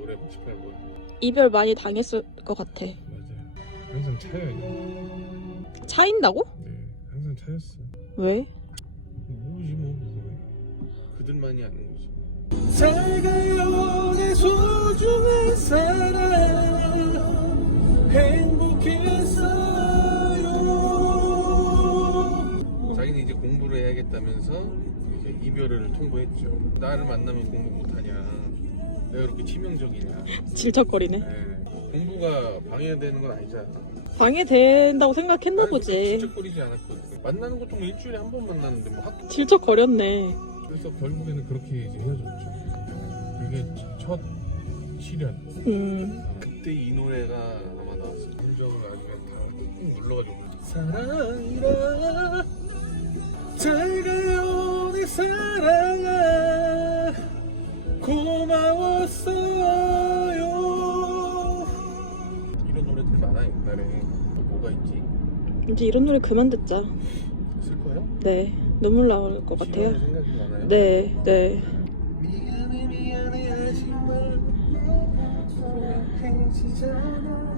노래 88번 이별 많이 당했을 것 같아. 맞아요. 항상 차여요. 차인다고? 네 항상 차였어 왜? 모르지 뭐 그거 그들만이 아는 거지. 잘 가요 내 소중한 사랑. 행복했어요. 자기는 이제 공부를 해야겠다면서 이제 이별을 통보했죠. 나를 만나면 공부 못하냐 내가 그렇게 치명적이냐 질척거리네. 네. 공부가 방해되는 건 아니잖아 방해된다고 생각했나 보지. 질척거리지 않았거든 만나는 것도 뭐 일주일에 한 번 만나는데 뭐 학교 질척거렸네. 그래서 결국에는 그렇게 이제 헤어졌죠. 그게 첫 시련. 음. 그때 이 노래가 아마 나왔어. 감정을 아주 그냥 다 꾹꾹 눌러가지고. 사랑이라 잘 가요 내 사랑아 옛날에. 또 뭐가 있지? 이제 이런 노래 그만 듣자. 슬퍼요? 네. 눈물 나올 것 같아요. 시원한 생각이 많아요. 네, 네. 미안해 미안해 하지만 소원해지잖아